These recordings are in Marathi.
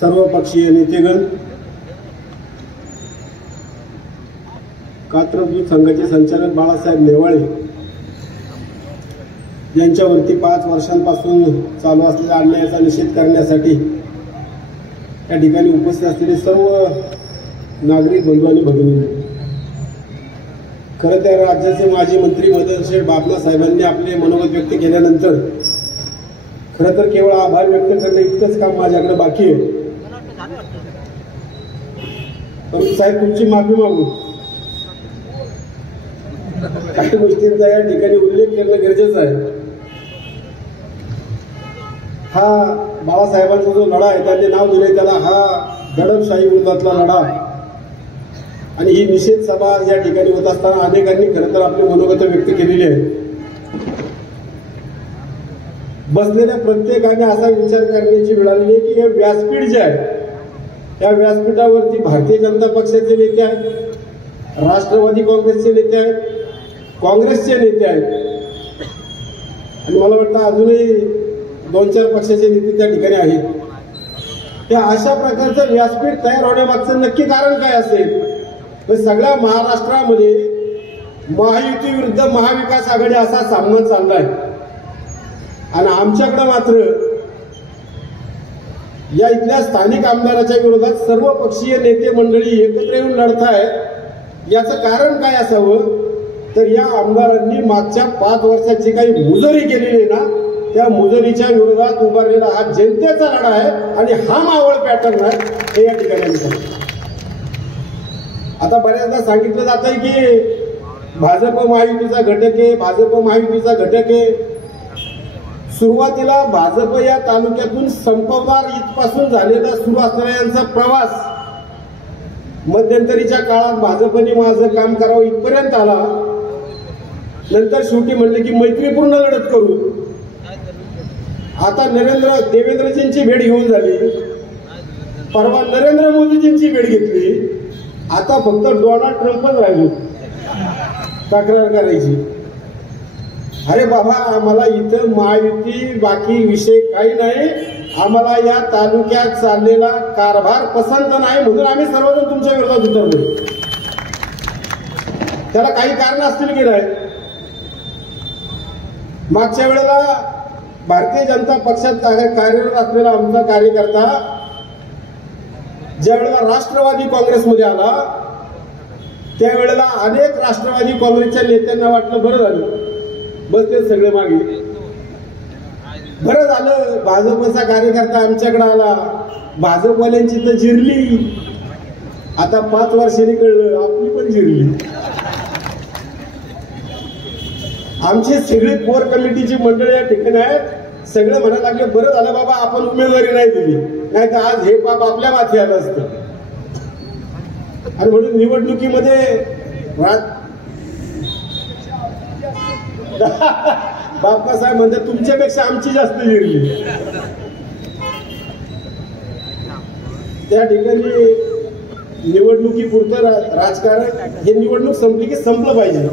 सर्वपक्षीय नेतेगण, कात्रज संघाचे संचालक बाळासाहेब नेवाळे यांच्यावरती 5 वर्षांपासून चालू असलेल्या अन्यायाचा निषेध करण्यासाठी या ठिकाणी उपस्थित असलेले सर्व नागरिक बंधू आणि भगिनी, खरं तर राज्याचे माजी मंत्री मदनशेठ बापना साहेबांनी आपले मनोगत व्यक्त केल्यानंतर खरं तर केवळ आभार व्यक्त करणे इतकंच काम माझ्याकडे बाकी आहे. परंतु साहेब तुमची माफी मागू, काही गोष्टींचा या ठिकाणी उल्लेख करणं गरजेचं आहे. हा बाळासाहेबांचा जो लढा आहे, त्यांनी नाव दिले त्याला हा दडपशाही विरोधातला लढा, आणि ही निषेध सभा या ठिकाणी होत असताना अनेकांनी खरं तर आपले मनोगत व्यक्त केलेली आहे. बसलेल्या प्रत्येकाने असा विचार करण्याची वेळ आलेली आहे की हे व्यासपीठ जे आहे, त्या व्यासपीठावरती भारतीय जनता पक्षाचे नेते आहेत, राष्ट्रवादी काँग्रेसचे नेते आहेत, काँग्रेसचे नेते आहेत, आणि मला वाटतं अजूनही 2-4 पक्षाचे नेते त्या ठिकाणी आहेत. त्या अशा प्रकारचं व्यासपीठ तयार होण्यामागचं नक्की कारण काय असेल? तर सगळ्या महाराष्ट्रामध्ये महायुती विरुद्ध महाविकास आघाडी असा सामना चाललाय, आणि आमच्याकडे मात्र या इथल्या स्थानिक आमदाराच्या विरोधात सर्व पक्षीय नेते मंडळी एकत्र येऊन लढतायत. याचं कारण काय असावं? तर या आमदारांनी मागच्या 5 वर्षाची काही मुजोरी केलेली आहे ना, त्या मुजोरीच्या विरोधात उभारलेला हा जनतेचा लढा आहे, आणि हा मावळ पॅटर्न आहे हे या ठिकाणी सांगतो. आता बऱ्याचदा सांगितलं जात आहे की भाजप महायुतीचा घटक आहे, भाजप महायुतीचा घटक आहे. सुरुवातीला भाजप या तालुक्यातून संपवणार इथपासून झालेला सुरू असणारा यांचा प्रवास मध्यंतरीच्या काळात भाजपने माझं काम करावं इथपर्यंत आला. नंतर शेवटी म्हणले की मैत्रीपूर्ण लढत करू. आता देवेंद्रजींची भेट घेऊन झाली, परवा नरेंद्र मोदीजींची भेट घेतली, आता फक्त डोनाल्ड ट्रम्पच राहिलो तक्रार करायची. अरे बाबा, आम्हाला इथं महायुती बाकी विषय काही नाही, आम्हाला या तालुक्यात चाललेला कारभार पसंत नाही, म्हणून आम्ही सर्वजण तुमच्या विरोधात उतरलो. त्याला काही कारण असतील की नाही? मागच्या वेळेला भारतीय जनता पक्षात कार्यरत असलेला आमचा कार्यकर्ता ज्या वेळेला राष्ट्रवादी काँग्रेसमध्ये आला, त्यावेळेला अनेक राष्ट्रवादी काँग्रेसच्या नेत्यांना वाटलं बरं झालं बसले सगळे मागे, बरं झालं भाजपचा कार्यकर्ता आमच्याकडे आला, भाजपवाल्यांची तर जिरली. आता 5 वर्षांनी कळलं आपली पण जिरली. आमची सगळी कोर कमिटीची मंडळी या ठिकाणी आहेत, सगळे म्हणायला लागले बरं झालं बाबा आपण उमेदवारी नाही दिली, नाही तर आज हे पाप आपल्या माथी आलं असतं. आणि म्हणून निवडणुकीमध्ये बापा साहेब म्हणतात तुमच्यापेक्षा आमची जास्त जिरली. त्या ठिकाणी निवडणुकीपुरतं राजकारण, हे निवडणूक संपली की संपलं पाहिजे.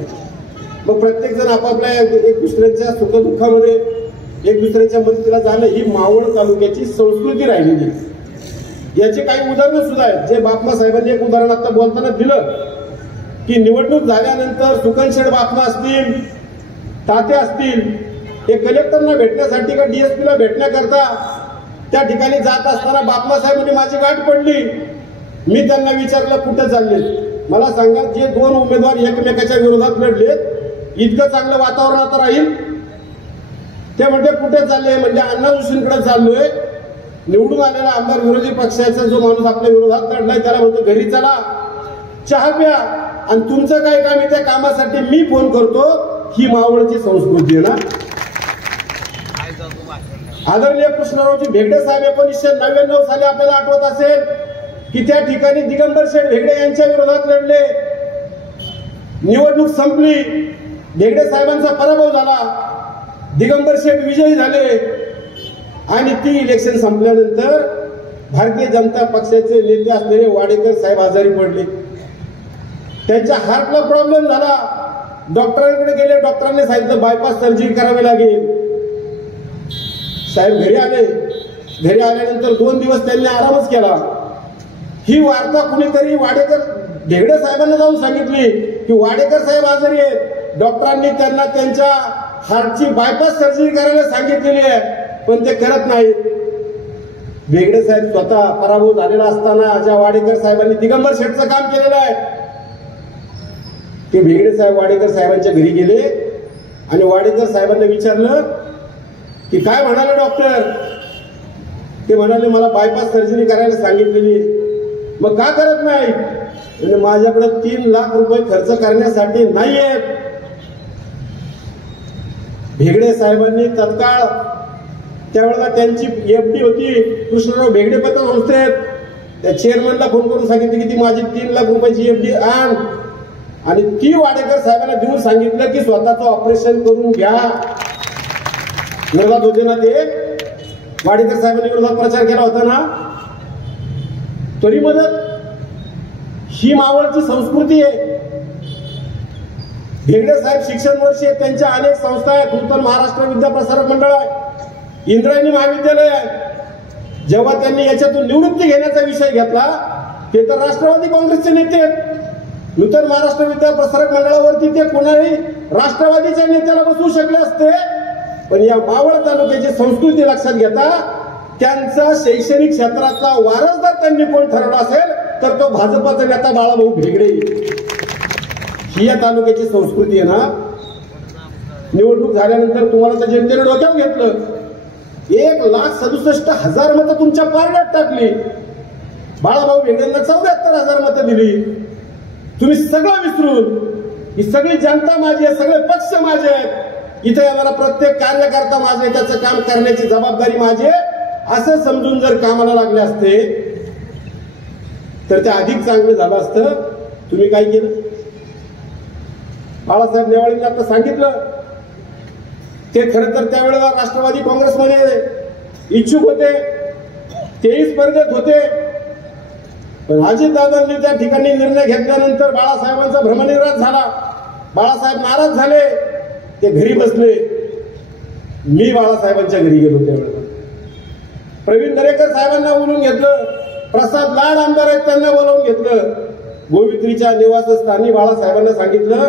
मग प्रत्येक जण आपापल्या एक दुसऱ्यांच्या सुखदुःखामध्ये एक दुसऱ्याच्या मदतीला जाणं ही मावळ तालुक्याची संस्कृती राहिलेली. याची काही उदाहरणं सुद्धा आहेत, जे बापना साहेबांनी एक उदाहरण आता बोलताना दिलं की निवडणूक झाल्यानंतर सुकनशेठ बापना असतील, तात्या असतील, हे कलेक्टरना भेटण्यासाठी का डीएसपीला भेटण्याकरता त्या ठिकाणी जात असताना बापना साहेबांनी माझी गाठ पडली. मी त्यांना विचारलं कुठे चालले, मला सांगा जे 2 उमेदवार एकमेकाच्या विरोधात लढले इतकं चांगलं वातावरण आता राहील? ते म्हणते कुठे चालले? म्हणजे अण्णा जोशींकडे चाललोय. निवडून आलेला आमदार विरोधी पक्षाचा जो माणूस आपल्या विरोधात लढलाय त्याला म्हणतो घरी चला चहा प्या, आणि तुमचं काय काम आहे त्या कामासाठी मी फोन करतो. ही मावळची संस्कृती आहे ना. आदरणीय कृष्णरावजी भेगडे साहेब 1999 साली आपल्याला आठवत असेल की त्या ठिकाणी दिगंबर शेठ भेगडे यांच्या विरोधात लढले. निवडणूक संपली, भेगडे साहेबांचा पराभव झाला, दिगंबर शेठ विजयी झाले, आणि ती इलेक्शन संपल्यानंतर भारतीय जनता पक्षाचे नेते असलेले वाडेकर साहेब आजारी पडले. त्यांच्या हार्टला प्रॉब्लेम झाला, डॉक्टरांकडे गेले, डॉक्टरांनी सांगितलं बायपास सर्जरी करावी लागेल. साहेब घरी आले, घरी आल्यानंतर 2 दिवस त्यांनी आरामच केला. ही वार्ता कुणीतरी वाडेकर भेगडे साहेबांना जाऊन सांगितली की वाडेकर साहेब आजारी आहेत, डॉक्टरांनी त्यांना त्यांच्या हार्टची बायपास सर्जरी करायला सांगितलेली आहे, पण ते करत नाहीत. भेगडे साहेब स्वतः पराभूत झालेला असताना ज्या वाडेकर साहेबांनी दिगंबर शेठचं काम केलेलं आहे, ते भेगडे साहेब वाडेकर साहेबांच्या घरी गेले आणि वाडेकर साहेबांना विचारलं की काय म्हणाले डॉक्टर. ते म्हणाले मला बायपास सर्जरी करायला सांगितलेली, मग का करत नाही. म्हणजे माझ्याकडे 3 लाख रुपये खर्च करण्यासाठी नाही आहेत. भेगडे साहेबांनी तत्काळ त्यावेळेला त्यांची एफडी होती कृष्णराव भेगडे पतसंस्थेत, त्या चेअरमनला फोन करून सांगितलं की ती माझी 3 लाख रुपयाची एफडी आण, आणि ती वाडेकर साहेबांना देऊन सांगितलं की स्वतःचं ऑपरेशन करून घ्या. विरोधात होते ना ते वाडेकर साहेबांनी विरोधात प्रचार केला होता ना, तरी मदत. ही मावळची संस्कृती आहे. भेगडे साहेब शिक्षण वर्ष आहेत, त्यांच्या अनेक संस्था आहेत. नूतन महाराष्ट्र विद्या प्रसारक मंडळ आहे, इंद्रायणी महाविद्यालय आहे. जेव्हा त्यांनी याच्यातून निवृत्ती घेण्याचा विषय घेतला, ते तर राष्ट्रवादी काँग्रेसचे नेते आहेत. नूतन महाराष्ट्र विद्या प्रसारक मंडळावरती ते कोणाही राष्ट्रवादीच्या नेत्याला बसवू शकले असते, पण या मावळ तालुक्याची संस्कृती लक्षात घेता त्यांचा शैक्षणिक क्षेत्रातला वारसदार त्यांनी कोण ठरवला असेल तर तो भाजपाचा नेता बाळाभाऊ भेगडे. ही या तालुक्याची संस्कृती आहे ना. निवडणूक झाल्यानंतर तुम्हाला तर जनतेने डोक्यावर घेतलं, 1,67,000 मतं तुमच्या पारड्यात टाकली. बाळाभाऊ भेगडेंना 74,000 मतं दिली. तुम्ही सगळं विसरून ही सगळी जनता माझी आहे, सगळे पक्ष माझे आहेत, इथे येणारा प्रत्येक कार्यकर्ता माझे, त्याचं काम करण्याची जबाबदारी माझी आहे असं समजून जर कामाला लागले असते तर ते अधिक चांगलं झालं असतं. तुम्ही काय केलं. बाळासाहेब नेवाळींनी आता सांगितलं, ते खरं तर त्यावेळेला राष्ट्रवादी काँग्रेसमध्ये इच्छुक होते, तेही स्पर्धेत होते, पण अजितदादांनी त्या ठिकाणी निर्णय घेतल्यानंतर बाळासाहेबांचा भ्रमनिरास झाला. बाळासाहेब नाराज झाले, ते घरी बसले. मी बाळासाहेबांच्या घरी गेलो. त्यावेळेला प्रवीण दरेकर साहेबांना बोलून घेतलं, प्रसाद लाड आमदार आहेत त्यांना बोलावून घेतलं. गोवित्रीच्या निवासस्थानी बाळासाहेबांना सांगितलं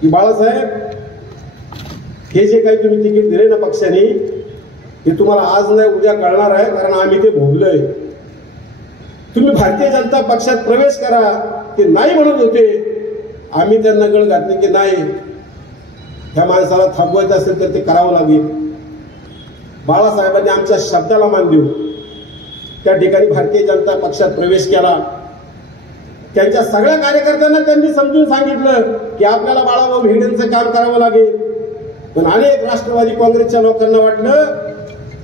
की बाळासाहेब, हे जे काही तुम्ही तिकीट दिले ना पक्षाने, हे तुम्हाला आज नाही उद्या कळणार आहे, कारण आम्ही ते भोगलोय. तुम्ही भारतीय जनता पक्षात प्रवेश करा. ते नाही म्हणत होते. आम्ही त्यांना गळ घातले की नाही, ह्या माणसाला थांबवायचं असेल तर ते करावं लागेल. बाळासाहेबांनी आमच्या शब्दाला मान देऊन त्या ठिकाणी भारतीय जनता पक्षात प्रवेश केला. त्यांच्या सगळ्या कार्यकर्त्यांना त्यांनी समजून सांगितलं की आपल्याला बाळाभाऊ भेगडेंचं काम करावं लागेल. पण अनेक राष्ट्रवादी काँग्रेसच्या लोकांना वाटलं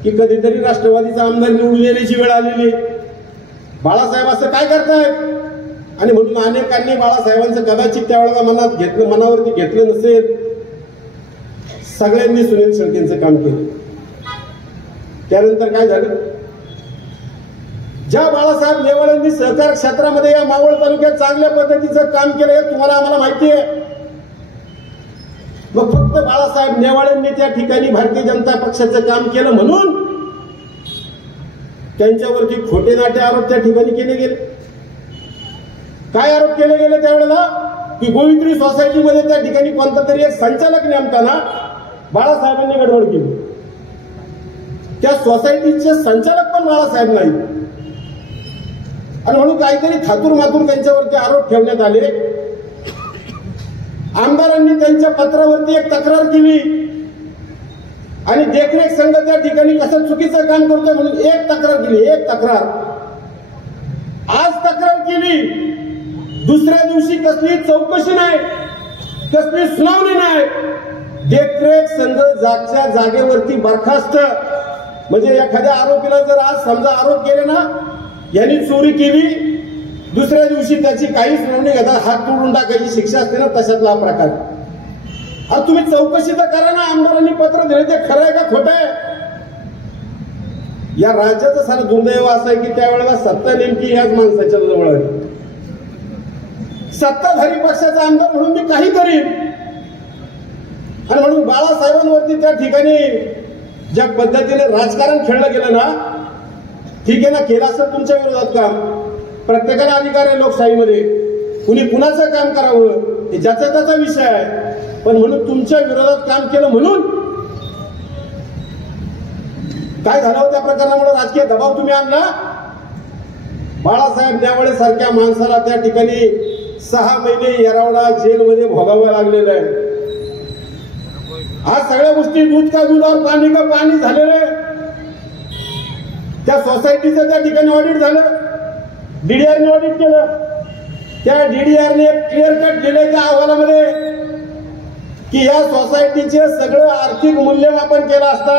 की कधीतरी राष्ट्रवादीचा आमदार निवडून येण्याची वेळ आलेली, बाळासाहेब असं काय करतायत, आणि म्हणून अनेकांनी बाळासाहेबांचं कदाचित त्यावेळेला मनावरती घेतलं नसेल. सगळ्यांनी सुनील शेळकेंचं काम केलं. त्यानंतर काय झालं, ज्या बाळासाहेब नेवाळेंनी सहकार क्षेत्रामध्ये या मावळ तालुक्यात चांगल्या पद्धतीचं काम केलं हे तुम्हाला आम्हाला माहिती आहे. मग फक्त बाळासाहेब नेवाळेंनी त्या ठिकाणी भारतीय जनता पक्षाचं काम केलं म्हणून त्यांच्यावरती खोटे नाटे आरोप त्या ठिकाणी केले गेले. काय आरोप केले गेले त्यावेळेला की गोवित्री सोसायटीमध्ये त्या ठिकाणी कोणता तरी एक संचालक नेमताना बाळासाहेबांनी गडबड केली. त्या सोसायटीचे संचालक पण बाळासाहेब नाही, आणि म्हणून काहीतरी थातूर मातूर त्यांच्यावरती आरोप ठेवण्यात आले. आमदारांनी त्यांच्या पत्रावरती एक तक्रार केली आणि देखरेख संघ त्या ठिकाणी कसं चुकीचं काम करतोय म्हणून एक तक्रार केली. एक तक्रार आज तक्रार केली, दुसऱ्या दिवशी कसली चौकशी नाही, कसली सुनावणी नाही. देखरेख संघ जागच्या जागेवरती बरखास्त. म्हणजे एखाद्या आरोपीला जर आज समजा आरोप केले ना, यांनी चोरी केली, दुसऱ्या दिवशी त्याची काही सुनावणी घेता हात तोडून टाकायची शिक्षा असते ना, तशातला हा प्रकार. आता तुम्ही चौकशी तर करा ना. आमदारांनी पत्र दिले ते खरं आहे का खोटं आहे. या राज्याचं सारं दुर्दैव असं आहे की त्यावेळेला सत्ता नेमकी याच माणसाच्या जवळ आली. सत्ताधारी पक्षाचा आमदार म्हणून मी काही करीन, आणि म्हणून बाळासाहेबांवरती त्या ठिकाणी ज्या पद्धतीने राजकारण खेळलं गेलं ना, ठीक आहे ना, केलं असं तुमच्या विरोधात काम. प्रत्येकाला अधिकार आहे लोकशाहीमध्ये, कुणी कुणाचं काम करावं हे ज्याचा त्याचा विषय आहे. पण म्हणून तुमच्या विरोधात काम केलं म्हणून काय झालं, त्या प्रकरणामुळे राजकीय दबाव तुम्ही आणला. बाळासाहेब न्यावळे सारख्या माणसाला त्या ठिकाणी 6 महिने येरवडा जेलमध्ये भोगावं लागलेलं आहे. आज सगळ्या गोष्टी दूध का दूध और पाणी का पाणी झालेलं आहे. त्या सोसायटीचं त्या ठिकाणी ऑडिट झालं, डीडीआरने ऑडिट केलं. त्या डीडीआरने क्लिअर कट दिले त्या अहवालामध्ये की या सोसायटीचे सगळं आर्थिक मूल्यमापन केलं असता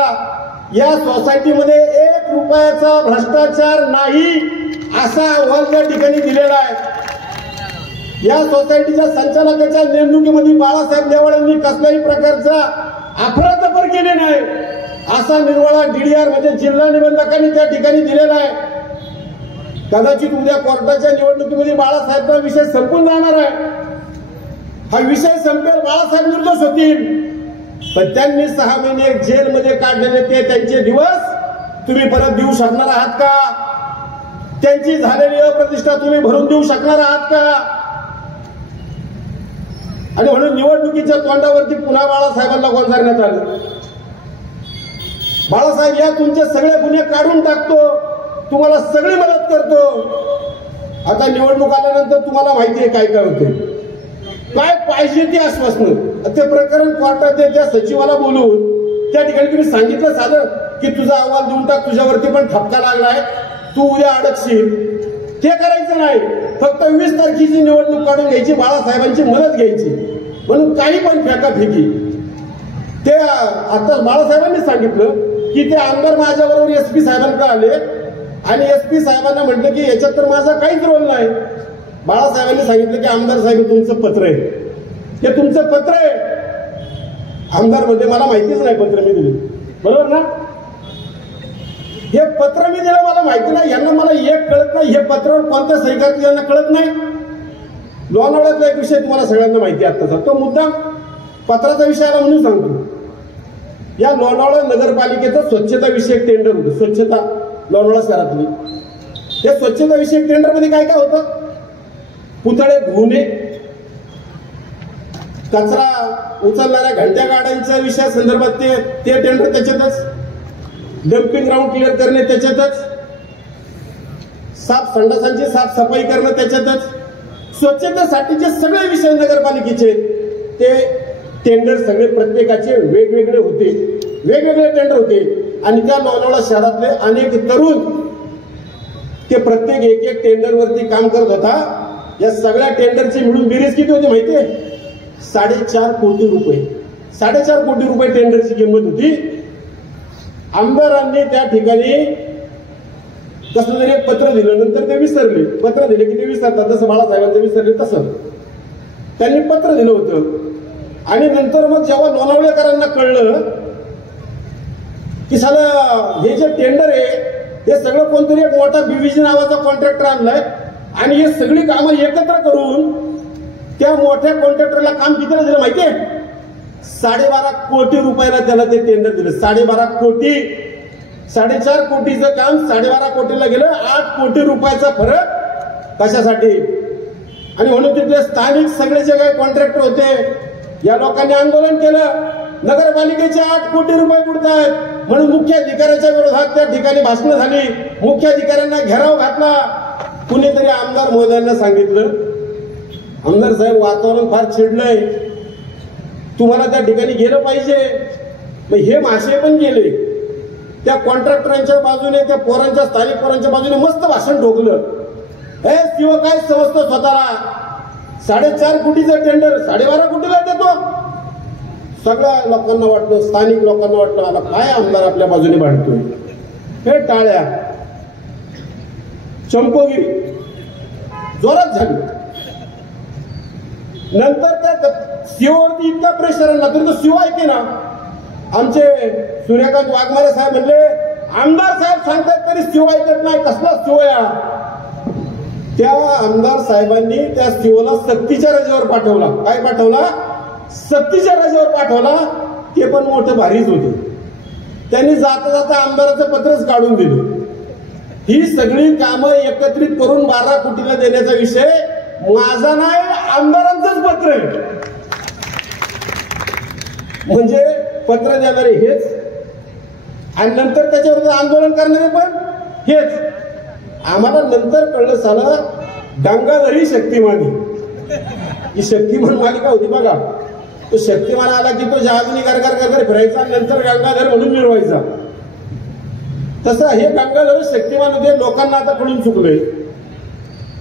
या सोसायटीमध्ये 1 रुपयाचा भ्रष्टाचार नाही असा अहवाल त्या ठिकाणी दिलेला आहे. या सोसायटीच्या संचालकाच्या नेमणुकीमध्ये बाळासाहेब न्यावळेंनी कसल्याही प्रकारचा अफरातफर केली नाही असा निर्वाळा डीडीआर म्हणजे जिल्हा निबंधकांनी त्या ठिकाणी दिलेला आहे. कदाचित उद्या कोर्टाच्या निवडणुकीमध्ये बाळासाहेबचा विषय संपून जाणार आहे. हा विषय संपेल, बाळासाहेब निर्दोष होतील. पण त्यांनी 6 महिने जेलमध्ये काढलेले ते त्यांचे दिवस तुम्ही परत देऊ शकणार आहात का? त्यांची झालेली अप्रतिष्ठा तुम्ही भरून देऊ शकणार आहात का? आणि म्हणून निवडणुकीच्या तोंडावरती पुन्हा बाळासाहेबांना गोंजारण्यात आलं. बाळासाहेब या तुमचे सगळे गुन्हे काढून टाकतो, तुम्हाला सगळी मदत करतो. आता निवडणूक आल्यानंतर तुम्हाला माहिती आहे काय काय होते, काय पाहिजे ते आश्वासन. ते प्रकरण कोर्टात त्या सचिवाला बोलून त्या ठिकाणी तुम्ही सांगितलं साधं की तुझा अहवाल देऊन टाक, तुझ्यावरती पण ठपका लागलाय, तू उद्या अडकशील. ते करायचं नाही, फक्त 20 तारखेची निवडणूक काढून घ्यायची, बाळासाहेबांची मदत घ्यायची. म्हणून काही पण फेकाफेकी. ते आता बाळासाहेबांनी सांगितलं की ते आमदार माझ्याबरोबर SP साहेबांकडे आले आणि SP साहेबांना म्हटलं की याच्यात तर माझा काहीच रोल नाही. बाळासाहेबांनी सांगितलं की आमदार साहेब तुमचं पत्र आहे, हे तुमचं पत्र आहे. आमदार म्हणजे मला माहितीच नाही पत्र मी दिलं, बरोबर ना? हे पत्र मी दिलं मला माहिती नाही, यांना मला एक कळत नाही, हे पत्रावर कोणत्या सही करतील यांना कळत नाही. लोणावळ्यातला एक विषय तुम्हाला सगळ्यांना माहिती आहे आत्ताचा, तो मुद्दा पत्राचा विषय आला म्हणून सांगतो. या लोणावळा नगरपालिकेचं स्वच्छता विषयक टेंडर होतं, स्वच्छता लोणावळा शहरातली. या स्वच्छता विषयक टेंडर मध्ये काय काय होतं? पुतळे धुणे, कचरा उचलणाऱ्या घंट्या गाड्यांच्या विषया संदर्भात ते टेंडर त्याच्यातच, डम्पिंग ग्राउंड क्लिअर करणे त्याच्यातच, संडासांची साफसफाई करणं त्याच्यातच. स्वच्छतेसाठीचे सगळे विषय नगरपालिकेचे ते टेंडर सगळे प्रत्येकाचे वेगवेगळे होते, वेगवेगळे टेंडर होते. आणि त्या लोणावळा शहरातले अनेक तरुण ते प्रत्येक एक टेंडरवरती काम करत होता. या सगळ्या टेंडरची मिळून बेरीज किती होती माहितीये? 4.5 कोटी रुपये. 4.5 कोटी रुपये टेंडरची किंमत होती. आमदारांनी त्या ठिकाणी कसलं तरी एक पत्र दिलं, नंतर ते विसरले. पत्र दिले की ते विसरतात, जसं बाळासाहेबांचं विसरले तसं त्यांनी पत्र दिलं होतं. आणि नंतर मग जेव्हा लोणावळेकरांना कळलं की साला हे जे टेंडर आहे हे सगळं कोणतरी एक मोठा BVG नावाचा कॉन्ट्रॅक्टर आणलाय आणि हे सगळी कामं एकत्र करून त्या मोठ्या कॉन्ट्रॅक्टरला काम कितीला दिलं माहितीये? 12.5 कोटी रुपयाला त्याला ते टेंडर दिलं. 12.5 कोटी. 4.5 कोटीचं काम 12.5 कोटीला गेलं. 8 कोटी रुपयाचा फरक कशासाठी? आणि म्हणून तिथले स्थानिक सगळे जे काही कॉन्ट्रॅक्टर होते या लोकांनी आंदोलन केलं. नगरपालिकेचे 8 कोटी रुपये बुडतायत म्हणून मुख्याधिकाऱ्याच्या विरोधात त्या ठिकाणी भाषणं झाली. मुख्याधिकाऱ्यांना घेराव घातला. कुणीतरी आमदार महोदयांना सांगितलं, आमदार साहेब वातावरण फार चिडलंय, तुम्हाला त्या ठिकाणी गेलं पाहिजे. मग हे मासे पण गेले त्या कॉन्ट्रॅक्टरांच्या बाजूने, त्या पोरांच्या स्थानिक पोरांच्या बाजूने मस्त भाषण ठोकलं. हे शिव काय समजतं स्वतःला? 4.5 कोटीचं टेंडर 12.5 कोटीला देतो. सगळ्या लोकांना वाटलं, स्थानिक लोकांना वाटलं आला काय आमदार आपल्या बाजूने भांडतोय. हे टाळ्या चंपोगिरी जोरात झाली. नंतर त्या सीओवरती इतका प्रेशर आणला तर तो सीओ ऐके ना. आमचे सूर्यकांत वाघमारे साहेब म्हणले, आमदार साहेब सांगतात तरी सीओ ऐकत नाही, कसला सीओ या. त्या आमदार साहेबांनी त्या सीओला सक्तीच्या रजेवर पाठवला. काय पाठवला? सक्तीच्या रजेवर पाठवला. ते पण मोठे भारीच होते. त्यांनी जाता जाता आमदाराचं पत्रच काढून दिलं. ही सगळी कामं एकत्रित करून 12 कोटीला देण्याचा विषय माझा नाही, आमदारांचंच पत्र आहे. म्हणजे पत्र देणारे हेच आणि नंतर त्याच्यावर आंदोलन करणारे पण हेच. आम्हाला नंतर कळलं साला गंगाधरी शक्तिमान ही शक्तिमान मालिका होती बघा. तो शक्तिमान आला की तो जहाजनी गरगर फिरायचा, नंतर गंगाधर म्हणून मिळवायचा. तसं हे गंगाधर शक्तिमान होते. लोकांना आता कळून चुकलंय.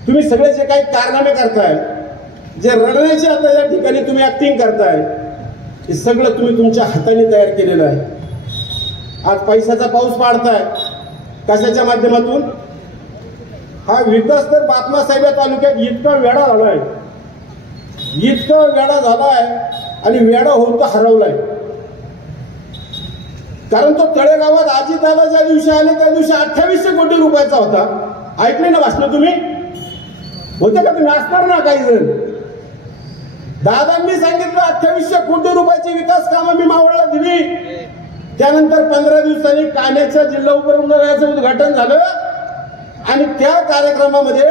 तुम्ही सगळे जे काही कारनामे करताय, जे रडण्याचे आता या ठिकाणी तुम्ही ऍक्टिंग करताय, हे सगळं तुम्ही तुमच्या हाताने तयार केलेलं आहे. आज पैशाचा पाऊस पाडताय कशाच्या माध्यमातून? हा विकास तर बातमा साहेब या तालुक्यात इतका वेडा झालाय, इतका वेडा झालाय आणि वेडा होऊन तो हरवलाय. कारण तो तळेगावात अजितदादा ज्या दिवशी आले त्या दिवशी 2800 कोटी रुपयाचा होता. ऐकले ना भाषण तुम्ही? होते का तुम्ही? असणार ना काही जण. दादांनी सांगितलं 2800 कोटी रुपयाची विकास कामं मी मावळला दिली. त्यानंतर 15 दिवसांनी कान्याच्या जिल्हा उपरुग्णालयाचं उद्घाटन झालं आणि त्या कार्यक्रमामध्ये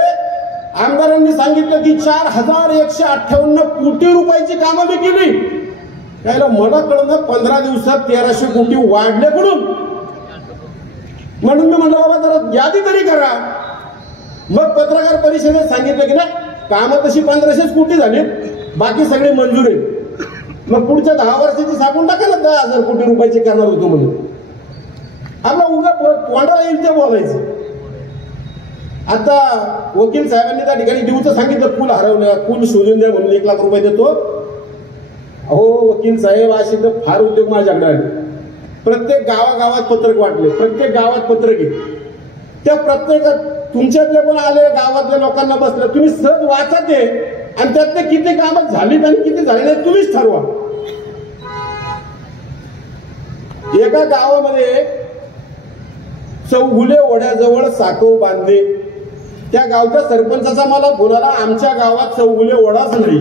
आमदारांनी सांगितलं की 4158 कोटी रुपयाची कामं मी केली. त्याला मला कळलं 15 दिवसात 1300 कोटी वाढले म्हणून. म्हणून मी म्हटलं बाबा जरा यादी तरी करा. मग पत्रकार परिषदेत सांगितलं की नाही कामं तशी 1500 कोटी झाली, बाकी सगळे मंजूर आहे. मग पुढच्या 10 वर्षाची सांगून टाका ना 10,000 कोटी रुपयाची करणार होतो म्हणून. आपला उगा तोंडाला येईल ते बोलायचं. आता वकील साहेबांनी त्या ठिकाणी देऊचं सांगितलं पूल हरवलं, पूल शोधून द्या म्हणून 1 लाख रुपये देतो. अहो वकील साहेब असे तर फार उद्योग माझ्याकडे आले. प्रत्येक गावागावात पत्रक वाटले, प्रत्येक गावात पत्रक आहे. त्या प्रत्येकात तुमच्यातले पण आले, गावातल्या लोकांना बसलं. तुम्ही सहज वाचा ते आणि त्यातले किती कामं झालीत आणि किती झाले नाही तुम्हीच ठरवा. एका गावामध्ये चौगुले ओढ्याजवळ साकव बांधले. त्या गावच्या सरपंचाचा मला फोन आला, आमच्या गावात चौगुले ओढाच नाही.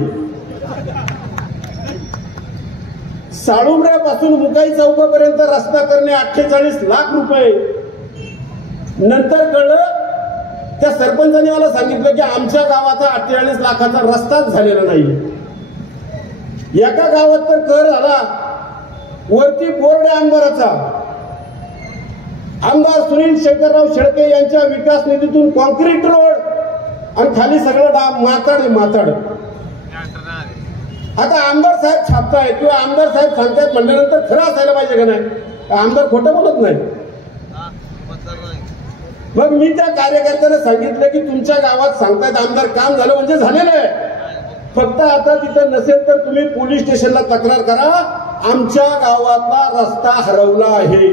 साळुमऱ्यापासून मुकाई चौकापर्यंत रस्ता करणे 48 लाख रुपये. नंतर कळलं त्या सरपंचाने मला सांगितलं की आमच्या गावाचा 48 लाखाचा रस्ताच झालेला नाही. एका गावात तर कर झाला वरती बोर्ड आमदाराचा. आमदार सुनील शंकरराव शेळके यांच्या विकास निधीतून कॉन्क्रीट रोड आणि खाली सगळं माताड. आता आमदार साहेब छापतायत किंवा आमदार साहेब सांगतायत म्हणल्यानंतर खरं असायला पाहिजे का नाही? आमदार खोटं बोलत नाही. मग मी त्या कार्यकर्त्याने सांगितलं की तुमच्या गावात सांगतायत आमदार काम झालं म्हणजे झालेलं आहे. फक्त आता तिथं नसेल तर तुम्ही पोलीस स्टेशनला तक्रार करा. आमच्या गावातला रस्ता हरवला आहे,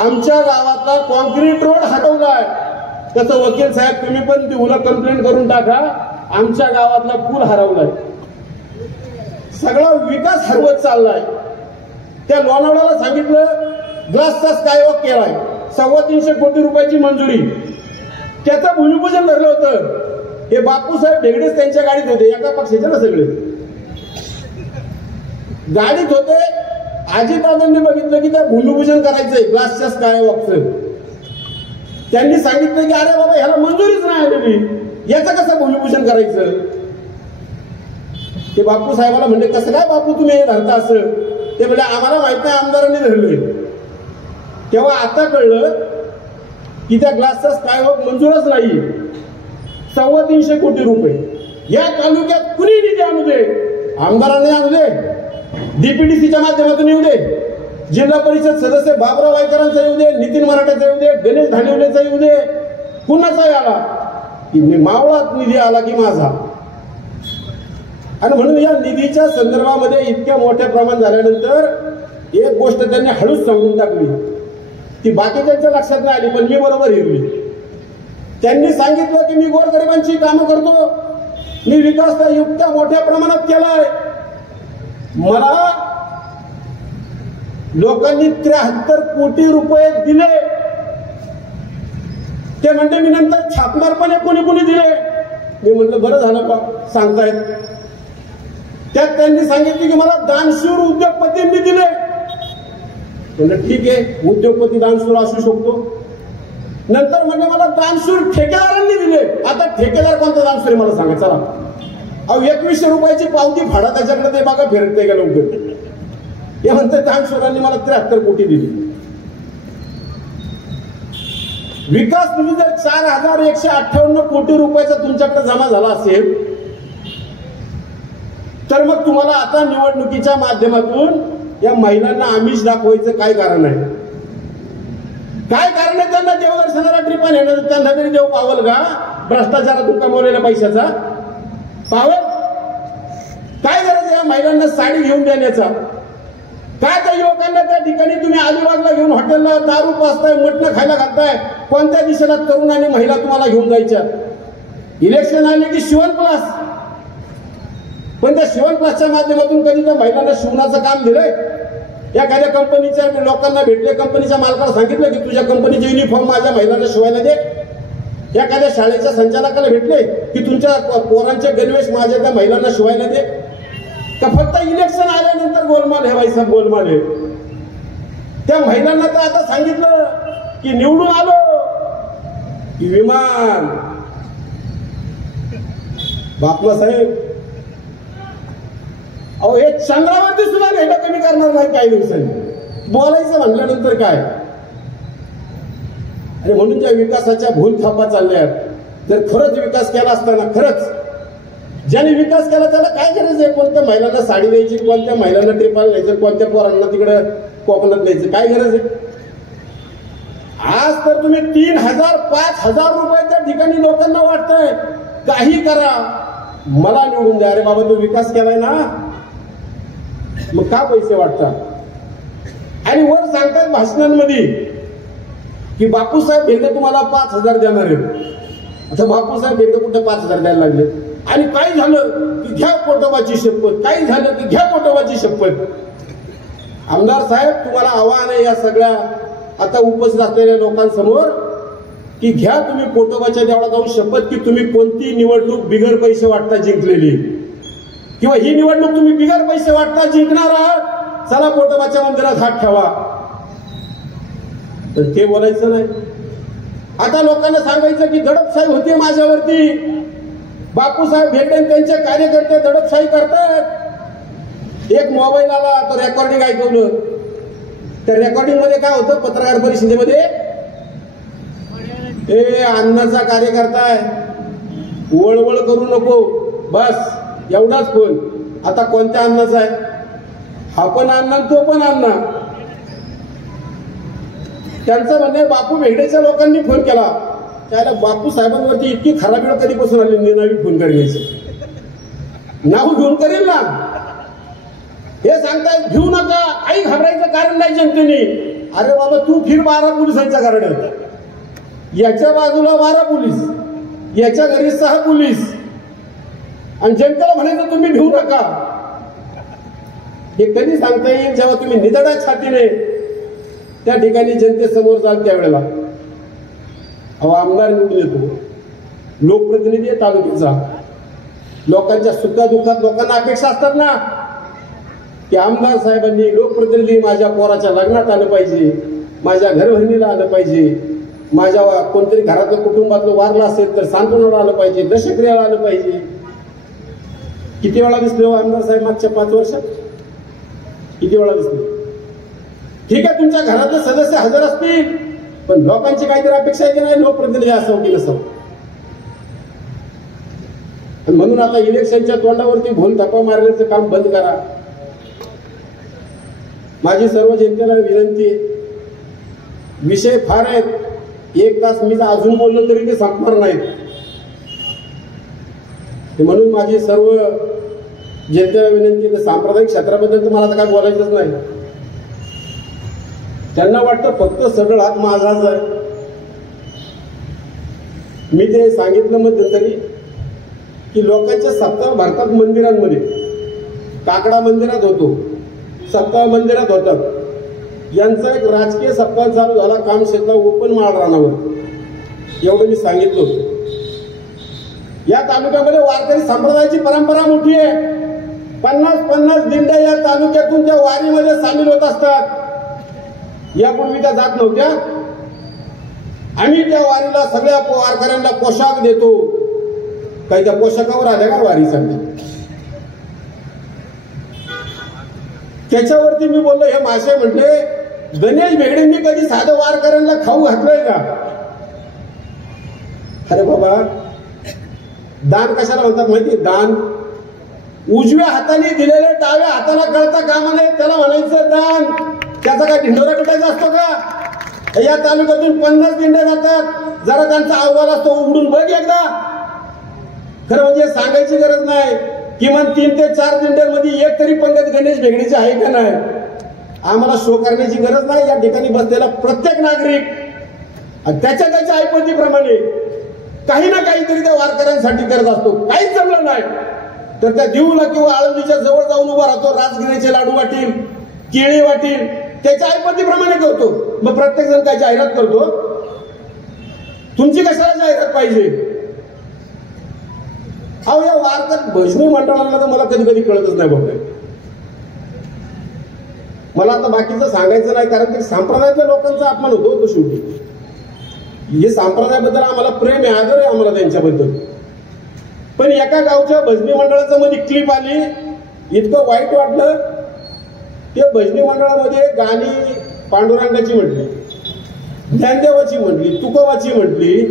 आमच्या गावातला कॉन्क्रीट रोड हरवलाय. त्याचं वकील साहेब तुम्ही पण देऊला कंप्लेंट करून टाका, आमच्या गावातला पूल हरवलाय. सगळा विकास हरवत चाललाय. त्या लोणावळ्याला सांगितलं ग्लासचा स्कायवॉक केलाय, 325 कोटी रुपयाची मंजुरी. त्याचं भूमिपूजन धरलं होतं. हे बापूसाहेब ढेगडेच त्यांच्या गाडीत होते, एका पक्षाचे ना सगळे गाडीत होते. अजितदादांनी बघितलं की त्या भूमिपूजन करायचंय ग्लासच्या स्कायवॉकचं. त्यांनी सांगितलं की अरे बाबा ह्याला मंजुरीच नाही आलेली, याचं कसं भूमिपूजन करायचं? ते बापू साहेबाला म्हणले कसं काय बापू तुम्ही हे धरता असं? ते म्हणजे आम्हाला माहित नाही, आमदारांनी धरले. तेव्हा आता कळलं की त्या ग्लासचा स्कायवॉक मंजूरच नाही. 325 कोटी रुपये या तालुक्यात कुणी निधी आणू दे, आमदारांनी आणू दे, डीपीडीसीच्या माध्यमातून येऊ दे, जिल्हा परिषद सदस्य बाबराव वायकरांचा येऊ दे, नितीन मराठेचा येऊ दे, गणेश धानिवलेचा येऊ दे, कुणाचाही आला की मावळात निधी आला की माझा. आणि म्हणून या निधीच्या संदर्भामध्ये इतक्या मोठ्या प्रमाणात झाल्यानंतर एक गोष्ट त्यांनी हळूच सांगून टाकली, ती बाकीच्यांच्या लक्षात नाही आली, पण मी बरोबर हिरली. त्यांनी सांगितलं की मी गोरगरिबांची कामं करतो, मी विकास इतक्या मोठ्या प्रमाणात केलाय. मला लोकांनी 73 कोटी रुपये दिले. ते म्हणते मी नंतर छापणार पण कोणी कोणी दिले. मी म्हटलं बरं झालं बा सांगतायत. त्यात त्यांनी सांगितले की मला दानशूर उद्योगपतींनी दिले. म्हणजे ठीक आहे, उद्योगपती दानशूर असू शकतो, नंतर म्हणजे मला दानशूर ठेकेदारांनी दिले. आता ठेकेदार कोणता दानशूर आहे मला सांगा चला. अहो 2100 रुपयाची पावती फाडा त्याच्याकडे, ते बघा फिरते का लवकर. हे म्हणते दानशूरांनी मला 73 कोटी दिली. विकास निधी जर 4158 कोटी रुपयाचा तुमच्याकडे जमा झाला असेल तर मग तुम्हाला आता निवडणुकीच्या माध्यमातून या महिलांना आमिष दाखवायचं काय कारण आहे? काय कारण आहे त्यांना देवदर्शनाला ट्रिपा नेण्याचं? त्यांना तरी देव पावल का भ्रष्टाचारातून कमवलेल्या पैशाचा? पावल? काय गरज आहे या महिलांना साडी घेऊन देण्याचा? काय त्या युवकांना त्या ठिकाणी तुम्ही अलिबागला घेऊन हॉटेलला दारू पाजताय, मटणं खायला घालताय? कोणत्या दिशेला तरुण आणि महिला तुम्हाला घेऊन जायच्या? इलेक्शन आले की शिवण प्लस, पण त्या शिवण प्लसच्या माध्यमातून कधी त्या महिलांना शिवणाचं काम दिलंय? एखाद्या कंपनीच्या लोकांना भेटले, कंपनीच्या मालकाला सांगितलं की तुझ्या कंपनीचे युनिफॉर्म माझ्या महिलांना शिवायला दे. एखाद्या शाळेच्या संचालकाला भेटले की तुमच्या पोरांचे गणवेश माझ्या त्या महिलांना शिवायला दे. का फक्त इलेक्शन आल्यानंतर गोलमाल हे भाईसाहेब गोलमाल आहे? त्या महिलांना तर आता सांगितलं की निवडून आलो की विमान. बापला साहेब, अहो हे चंद्रावरती सुद्धा भेटा कमी करणार नाही काही दिवसांनी. बोलायचं म्हटल्यानंतर काय? आणि म्हणून ज्या विकासाच्या भूल थापा चालल्या, जर खरंच विकास केला असताना, खरंच ज्याने विकास केला त्याला काय गरज आहे कोणत्या महिलांना साडी द्यायची, कोणत्या महिलांना ट्रिपाला न्यायचं, कोणत्या पोरांना तिकडे कोकणात न्यायचं? काय गरज आहे? आज तर तुम्ही 3000 5000 रुपये त्या ठिकाणी लोकांना वाटतंय काही करा, मला निवडून द्या. अरे बाबा, तो विकास केलाय ना, मग का पैसे वाटतात? आणि वर सांगतात भाषणांमध्ये की बापूसाहेब भेंडे तुम्हाला 5000 देणार आहेत. आता बापूसाहेब भेंडे कुठे 5000 द्यायला लागले? आणि काही झालं की घ्या पोटोबाची शपथ, काही झालं की घ्या पोटोबाची शपथ. आमदार साहेब, तुम्हाला आव्हान आहे या सगळ्या आता उपस्थित असलेल्या लोकांसमोर की घ्या तुम्ही पोटोबाच्या देवळात जाऊन शपथ की तुम्ही कोणती निवडणूक बिगर पैसे वाटता जिंकलेली, किंवा ही निवडणूक तुम्ही बिगर पैसे वाटता जिंकणार आहात. चला पोटोबाच्या मंदिरात हात ठेवा. तर ते बोलायचं नाही. आता लोकांना सांगायचं की दडपशाही होती माझ्यावरती, बापूसाहेब भेंडे त्यांचे कार्यकर्ते दडपशाही करतात. एक मोबाईल आला तो रेकॉर्डिंग ऐकवलं. त्या रेकॉर्डिंग मध्ये काय होतं? पत्रकार परिषदेमध्ये अण्णाचा कार्यकर्ता आहे, वळवळ करू नको, बस एवढाच फोन. आता कोणत्या अण्णाचा आहे? हा पण अण्णा, तो पण अण्णा. त्यांचं म्हणणे बापू भेंडेच्या लोकांनी फोन केला. त्याला बापू साहेबांवरती इतकी खराब वेळ कधीपासून आली निनावी फोन करण्याची? नाव घेऊन करेल ना. हे सांगतायत घेऊ नका, काही घाबरायचं कारण नाही जनतेने. अरे बाबा, तू फिर 12 पोलिसांच्या गाड्या, याच्या बाजूला 12 पोलीस, याच्या घरी 6 पोलीस, आणि जनतेला म्हणायचं तुम्ही भिवू नका. हे कधी सांगता येईल? जेव्हा तुम्ही निधड्या छातीने त्या ठिकाणी जनतेसमोर जाल त्यावेळेला. अहो, आमदार निवडून येतो, लोकप्रतिनिधी आहे तालुक्याचा. लोकांच्या सुखादुःखात लोकांना अपेक्षा असतात ना की आमदार साहेबांनी, लोकप्रतिनिधी माझ्या पोराच्या लग्नात आलं पाहिजे, माझ्या घरभरणीला आलं पाहिजे, माझ्या कोणतरी घरातलं कुटुंबातलं वारलं असेल तर सांत्वनाला आलं पाहिजे, दशक्रियाला आलं पाहिजे. किती वेळा दिसले हो आमदार साहेब मागच्या 5 वर्षात? किती वेळा दिसले? ठीक आहे, तुमच्या घरातले सदस्य हजर असतील, पण लोकांची काहीतरी अपेक्षा आहे की नाही लोकप्रतिनिधी असावं की नसावं? म्हणून आता इलेक्शनच्या तोंडावरती भूल थप्पा मारण्याचं काम बंद करा. माझी सर्व जनतेला विनंती आहे. विषय फार आहेत, 1 तास मी अजून बोललो तरी ते संपणार नाहीत. म्हणून माझी सर्व जनतेला विनंती आहे. सांप्रदायिक क्षेत्राबद्दल तर मला आता काय बोलायचंच नाही. त्यांना वाटतं फक्त सगळं हात माझाच आहे. मी ते सांगितलं मध्यंतरी की लोकांच्या सप्ताह भारतात मंदिरांमध्ये, काकडा मंदिरात होतो, सप्ताह मंदिरात होतात. यांचा एक राजकीय सप्ताह चालू झाला कामशेतला ओपन माळ रानावर. एवढं मी सांगितलं होतं. या तालुक्यामध्ये वारकरी संप्रदायाची परंपरा मोठी आहे. 50-50 दिंड्या या तालुक्यातून त्या वारीमध्ये सामील होत असतात. यापूर्वी त्या जात नव्हत्या. आम्ही त्या वारीला सगळ्या वारकऱ्यांना पोशाख देतो. काही त्या पोशाखावर आल्या का वारीसाठी? त्याच्यावरती मी बोललो, हे मासे म्हटले गणेश भेगडेंनी कधी साधं वारकऱ्यांना खाऊ घातलंय का? अरे बाबा, दान कशाला म्हणतात माहिती? दान उजव्या हाताने दिलेले डाव्या हाताला कळता कामा नये, त्याला म्हणायचं दान. त्याचा काय ढिंडोरा पिटायचा असतो का? या तालुक्यातून 50 दिंड्या जातात, जरा त्यांचा अहवाल असतो, उघडून बघ एकदा. खरं म्हणजे सांगायची गरज नाही, किमान 3 ते 4 दिंड्यांमध्ये एक तरी पंगत गणेश भेगडेची आहे का नाही? आम्हाला शो करण्याची गरज नाही. या ठिकाणी बसलेला प्रत्येक नागरिक त्याच्या ऐपतीप्रमाणे काही ना काहीतरी त्या वारकऱ्यांसाठी करत असतो. काहीच जमलं नाही तर त्या देऊला किंवा आळंदीच्या जवळ जाऊन उभा राहतो, राजगिरीचे लाडू वाटील, केळी वाटील, त्याच्या ऐपतीप्रमाणे करतो. मग प्रत्येक जण काय जाहिरात करतो? तुमची कशाला जाहिरात पाहिजे? अहो, या वारकरी भजनी मंडळाला तर मला कधी कधी कळतच नाही बघा. मला आता बाकीचं सांगायचं नाही, कारण की संप्रदायातल्या लोकांचा अपमान होतो शेवटी. हे संप्रदायाबद्दल आम्हाला प्रेम आहे, आदर आहे आम्हाला त्यांच्याबद्दल. पण एका गावच्या भजनी मंडळाचं मध्ये क्लिप आली, इतकं वाईट वाटलं. ते भजनी मंडळामध्ये गाणी पांडुरंगाची म्हटली, ज्ञानदेवाची म्हटली, तुकोबाची म्हटली,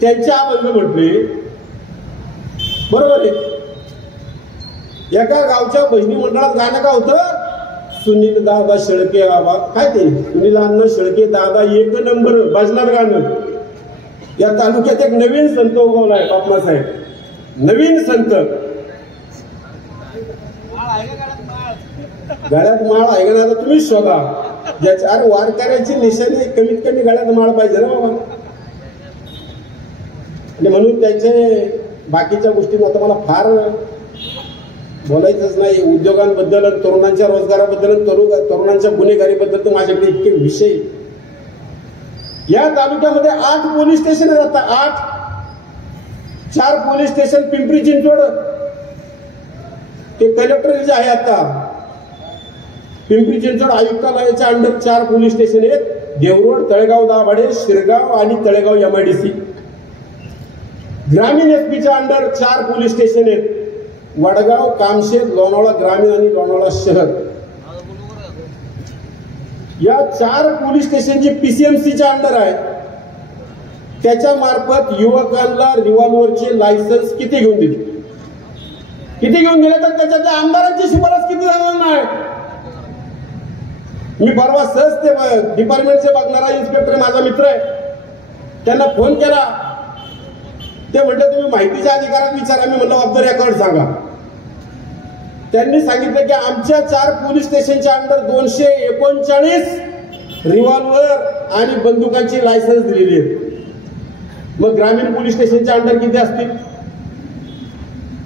त्यांच्या अभंग म्हटली. बरोबर आहे. एका गावच्या भजनी मंडळात गाणं का होतं? सुनील दादा शेळके बाबा, काय ते सुनील अण्णा शेळके दादा एक नंबर भजनात गाणं. या तालुक्यात एक नवीन संत उगवला आहे, बापमासाहेब, नवीन संत. गळ्यात माळ आहे का? आता तुम्हीच शोधा. ज्याच्या अरे वारकऱ्याची निशाणी कमीत कमी गळ्यात माळ पाहिजे ना बाबा. आणि म्हणून त्यांचे बाकीच्या गोष्टी आता मला फार बोलायचंच नाही. उद्योगांबद्दल, तरुणांच्या रोजगाराबद्दल, तरुणांच्या गुन्हेगारीबद्दल तर माझ्याकडे इतके विषय. या तालुक्यामध्ये 8 पोलीस स्टेशन आहेत आता. 8, 4 पोलीस स्टेशन पिंपरी चिंचवड, ते कलेक्टर जे आहे आता पिंपरी चिंचवड आयुक्तालयाच्या अंडर 4 पोलीस स्टेशन आहेत. देवरोड, तळेगाव दाभाडे, शिरगाव आणि तळेगाव MIDC. ग्रामीण एसपीच्या अंडर 4 पोलीस स्टेशन आहेत. वडगाव, कामशेत, लोणावळा ग्रामीण आणि लोणावळा शहर. या 4 पोलीस स्टेशनची PCMCच्या अंडर आहेत. त्याच्या मार्फत युवकांना रिव्हॉल्व्हरचे लायसन्स किती घेऊन दिले? किती घेऊन दिले? तर त्याच्यात आमदारांची शिफारस किती जाणार नाही. मी परवा सहज ते डिपार्टमेंटचे बघणारा इन्स्पेक्टर माझा मित्र आहे, त्यांना फोन केला. ते म्हटलं तुम्ही माहितीच्या अधिकारात विचारा. मी म्हटलं ऑफ द रेकॉर्ड सांगा. त्यांनी सांगितलं की आमच्या 4 पोलीस स्टेशनच्या अंडर 239 रिव्हॉल्व्हर आणि बंदुकांची लायसन्स दिलेली आहेत. मग ग्रामीण पोलीस स्टेशनच्या अंडर किती असतील?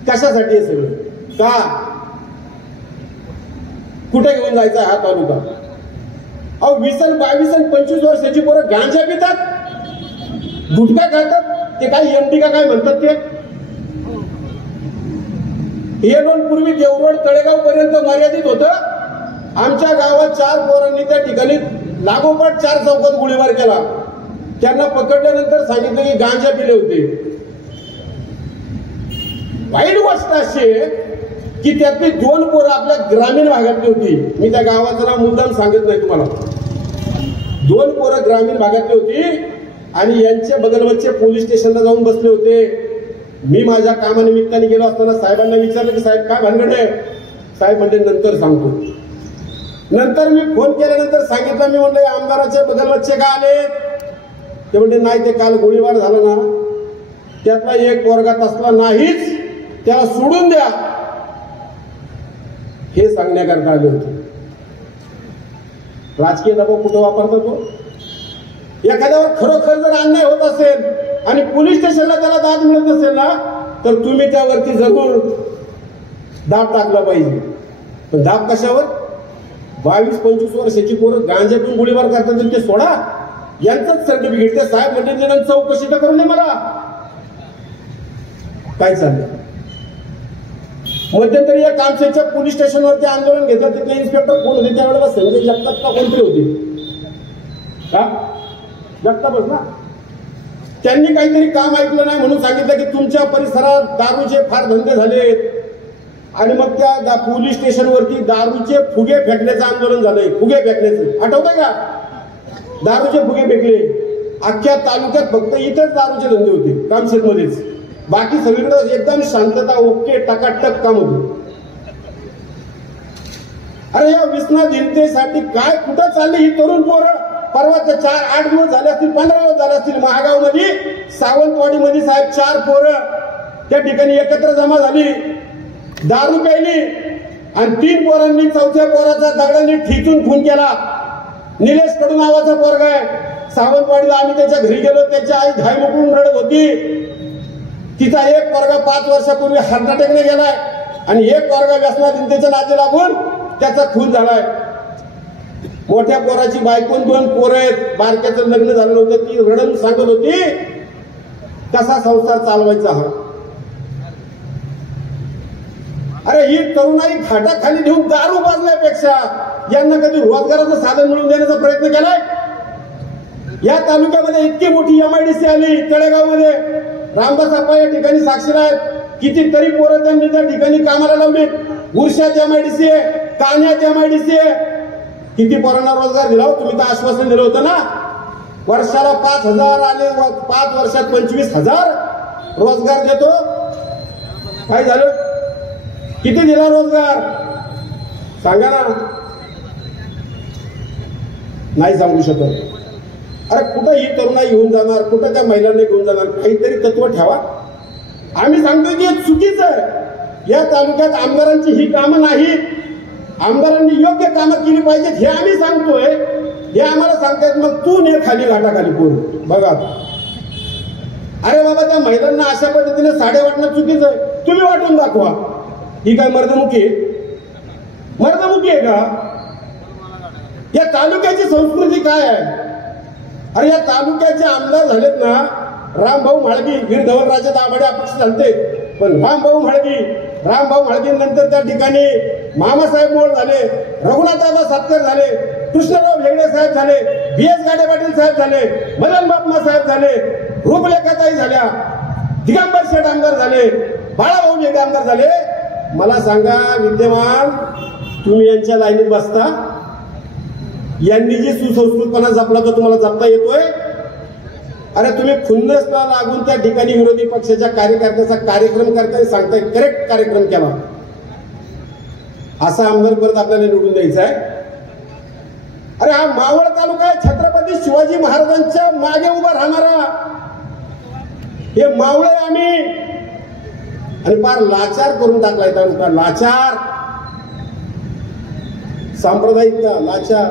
कशासाठी हे सगळं? का कुठे घेऊन जायचा हा तालुका? अहो 20, 22 आणि 25 वर्षाची पोरं गांजा पितात, गुटखा खातात. ते काय MD का काय म्हणतात ते? हे लोन पूर्वी देवरोड तळेगाव पर्यंत मर्यादित होतं. आमच्या गावात 4 पोरांनी त्या ठिकाणी लागोपाठ 4 चौकात गोळीबार केला. त्यांना पकडल्यानंतर सांगितलं की गांजा पिले होते. वाईट गोष्ट अशी की त्यातली 2 पोरं आपल्या ग्रामीण भागातली होती. मी त्या गावाचं नाव मुद्दाम सांगत नाही तुम्हाला. 2 पोरं ग्रामीण भागातली होती आणि यांचे बगलवच्चे पोलीस स्टेशनला जाऊन बसले होते. मी माझ्या कामानिमित्ताने गेलो असताना साहेबांना विचारलं की साहेब काय भानगड आहे? साहेब म्हणजे नंतर सांगतो. नंतर मी फोन केल्यानंतर सांगितलं. मी म्हणलं आमदाराचे बगलवच्चे का आले? ते म्हणजे नाही, ते काल गोळीबार झाला ना, त्यातला एक पोरगा तसला नाहीच, त्याला सोडून द्या, हे सांगण्याकरता आले होते. राजकीय दबाव कुठं वापरतो तो? एखाद्यावर खरोखर जर अन्याय होत असेल आणि पोलीस स्टेशनला त्याला दाद मिळत नसेल ना, तर तुम्ही त्यावरती जरूर दाब टाकला पाहिजे. पण दाब कशावर? 22-25 वर्षाची पोरं गांजा पिऊन गोळीबार करतात, ते सोडा. यांचंच सर्टिफिकेट ते साहेब म्हणजे चौकशी तर करू नये. मला काय चाललंय? मध्यंतरी या कामशेतच्या पोलीस स्टेशनवरती आंदोलन घेतलं. तिथले इन्स्पेक्टर कोण होते त्यावेळेला? संजय जगताप का कोणतरी होते का? जगतापच ना. त्यांनी काहीतरी काम ऐकलं नाही म्हणून सांगितलं की तुमच्या परिसरात दारूचे फार धंदे झालेत आणि मग त्या पोलीस स्टेशनवरती दारूचे फुगे फेकण्याचं आंदोलन झालंय. फुगे फेकण्याचे आठवतंय का? दारूचे फुगे फेकले. अख्ख्या तालुक्यात फक्त इथेच दारूचे धंदे होते कामशेतमध्येच. बाकी सगळीकडे एकदम शांतता, ओके, टकाटक काम होते. अरे या विसना जनतेसाठी काय कुठं चालली ही तरुण पोरं? परवाचे 4-8 दिवस झाले असतील, 15 दिवस झाले असतील. महागाव मध्ये सावंतवाडी मध्ये साहेब 4 पोरं त्या ठिकाणी एकत्र जमा झाली, दारू प्यायली आणि 3 पोरांनी 4थ्या पोराचा दगडांनी ठिचून खून केला. निलेश कडू नावाचा पोरगा आहे. सावंतवाडीला आम्ही त्याच्या घरी गेलो. त्याची आई घाई मोकळून रडत होती. तिचा एक पोरगा 5 वर्षापूर्वी हार्ट अटॅकने गेलाय आणि एक पोरगा व्यसना जनतेच्या नादी लागून त्याचा खून झालाय. मोठ्या पोराची बायकोन 2 पोरं आहेत. बारक्याचं लग्न झालं नव्हतं. ती रडून सांगत होती कसा संसार चालवायचा हा. अरे ही तरुणाई घाटाखाली ठेवून दारू पाजण्यापेक्षा यांना कधी रोजगाराचं साधन मिळवून देण्याचा प्रयत्न केलाय? या तालुक्यामध्ये इतकी मोठी MIDC आली तळेगावमध्ये. रामदास आप्पा या ठिकाणी साक्षीदार आहेत. कितीतरी पोरं त्यांनी त्या ठिकाणी कामाला लावलीत. गुरशात MIDC आहे, कान्यात MIDC आहे. किती पोरांना रोजगार दिला? तुम्ही तर आश्वासन दिलं होतं ना, वर्षाला 5,000 आले, 5 वर्षात 25,000 रोजगार देतो. काय झालं? किती दिला रोजगार सांगा ना? नाही सांगू शकत. अरे कुठं ही तरुणाई घेऊन जाणार, कुठं त्या महिलांना घेऊन जाणार? काहीतरी तत्व ठेवा. आम्ही सांगतोय की हे चुकीचं आहे. या तालुक्यात आमदारांची ही कामं नाहीत. आमदारांनी योग्य कामं केली पाहिजेत हे आम्ही सांगतोय. हे आम्हाला सांगतायत मग तू ने खाली घाटाखाली पोर बघा. अरे बाबा त्या महिलांना अशा पद्धतीने साड्या वाटणं चुकीचं आहे. तुम्ही वाटून दाखवा. ही काय मर्दमुखी आहे का? या तालुक्याची संस्कृती काय आहे? अरे या तालुक्याचे आमदार झालेत ना रामभाऊ म्हाळगी, वीर धवलराजे दाभाडे अपक्ष झालते, पण रामभाऊ म्हाळगीनंतर त्या ठिकाणी मामासाहेब मोळ झाले, रघुनाथदादा सातकर झाले, कृष्णराव भेगडे साहेब झाले, BS गाडे पाटील साहेब झाले, मदन बापमा साहेब झाले, रूपलेखाताई झाल्या, दिगंबर शेठ आमदार झाले, बाळाभाऊ भेगडे आमदार झाले. मला सांगा विद्यमान तुम्ही यांच्या लाईनीत बसता? यांनी जी सुसंस्कृतपणा जपला तो तुम्हाला जपता येतोय? अरे तुम्ही खुन्नसला लागून त्या ठिकाणी विरोधी पक्षाच्या कार्यकर्त्याचा कार्यक्रम करताय, सांगताय करेक्ट कार्यक्रम केला. असा आमदार परत आपल्याला निवडून द्यायचा आहे? अरे हा मावळ तालुका आहे छत्रपती शिवाजी महाराजांच्या मागे उभा राहणारा. हे मावळे आम्ही आणि फार लाचार करून टाकलाय तालुका. लाचार, सांप्रदायिकता, लाचार.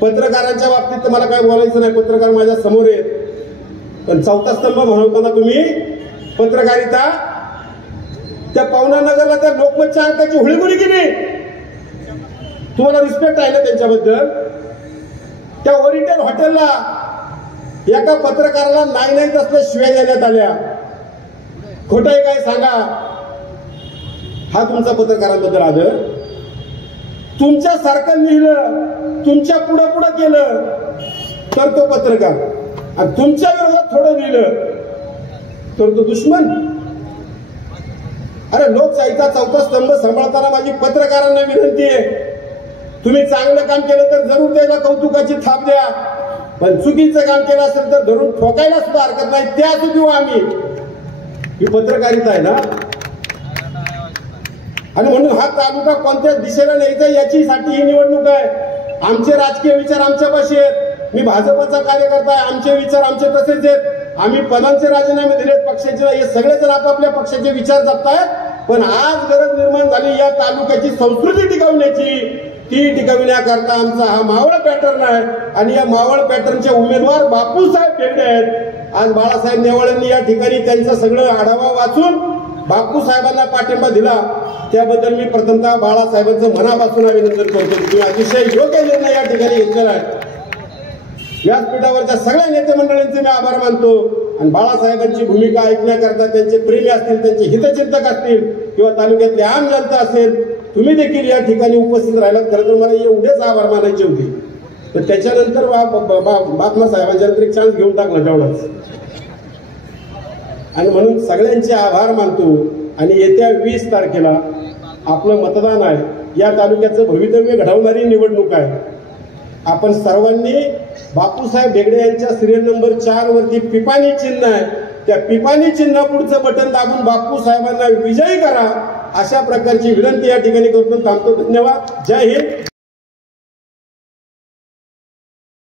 पत्रकारांच्या बाबतीत तर मला काय बोलायचं नाही, पत्रकार माझ्या समोर आहेत. पण 4था स्तंभ म्हणताना तुम्ही पत्रकारिता त्या पवना नगरला त्या लोकमतच्या अंकाची हुळीगुळी केली. तुम्हाला रिस्पेक्ट आहे ना त्यांच्याबद्दल? त्या ओरिएंटल हॉटेलला एका पत्रकाराला नाही तसल्या शिव्या देण्यात आल्या. खोटं आहे काय सांगा? हा तुमचा पत्रकारांबद्दल आदर? तुमच्यासारखं लिहिलं, तुमच्या पुढं केलं तर तो पत्रकार, आणि तुमच्या विरोधात थोडं लिहिलं तर तो दुश्मन. अरे लोकशाहीचा 4था स्तंभ सांभाळताना माझी पत्रकारांना विनंती आहे, तुम्ही चांगलं काम केलं तर जरूर त्याला कौतुकाची थाप द्या, पण चुकीचं काम केलं असेल तर धरून ठोकायला सुद्धा हरकत नाही. त्या देऊ आम्ही. ही पत्रकारिता आहे ना? आणि म्हणून हा तालुका कोणत्या दिशेला न्यायचा याच्यासाठी ही निवडणूक आहे. आमचे राजकीय विचार आमच्यापाशी आहेत. मी भाजपचा कार्यकर्ता आहे. आमचे विचार आमचे तसेच आहेत. आम्ही पदांचे राजीनामे दिलेत पक्षाचे. हे सगळेजण आपापल्या पक्षाचे विचार जपतायत. पण आज गरज निर्माण झाली या तालुक्याची संस्कृती टिकवण्याची. ती टिकविण्याकरता आमचा हा मावळ पॅटर्न आहे. आणि या मावळ पॅटर्नचे उमेदवार बापूसाहेब भेगडे आहेत. आज बाळासाहेब नेवाळेंनी या ठिकाणी त्यांचा सगळं आढावा वाचून बापूसाहेबांना पाठिंबा दिला. त्याबद्दल मी प्रथमतः बाळासाहेबांचं मनापासून अभिनंदन करतो. तुम्ही अतिशय योग्य निर्णय या ठिकाणी घेतलेला आहे. व्यासपीठावरच्या सगळ्या नेते मंडळींचे मी आभार मानतो. आणि बाळासाहेबांची भूमिका ऐकण्याकरता त्यांचे प्रेमी असतील, त्यांचे हितचिंतक असतील किंवा तालुक्यातली आम जनता असेल, तुम्ही देखील या ठिकाणी उपस्थित राहिलात. खरं तर मला एवढेच आभार मानायचे होते. तर त्याच्यानंतर बापमा साहेबांच्या नंतर एक चान्स घेऊन टाकला तेवढाच. आणि म्हणून सगळ्यांचे आभार मानतो. आणि येत्या 20 तारखेला आपलं मतदान आहे. या तालुक्याचं भवितव्य घडवणारी निवडणूक आहे. आपण सर्वांनी बापूसाहेब बेगडे यांच्या सिरियल नंबर 4 वरती पिपाणी चिन्ह आहे, त्या पिपाणी चिन्ह पुढचं बटन दाबून बापूसाहेबांना विजयी करा, अशा प्रकारची विनंती या ठिकाणी करतो. थांबतो. धन्यवाद. जय हिंद.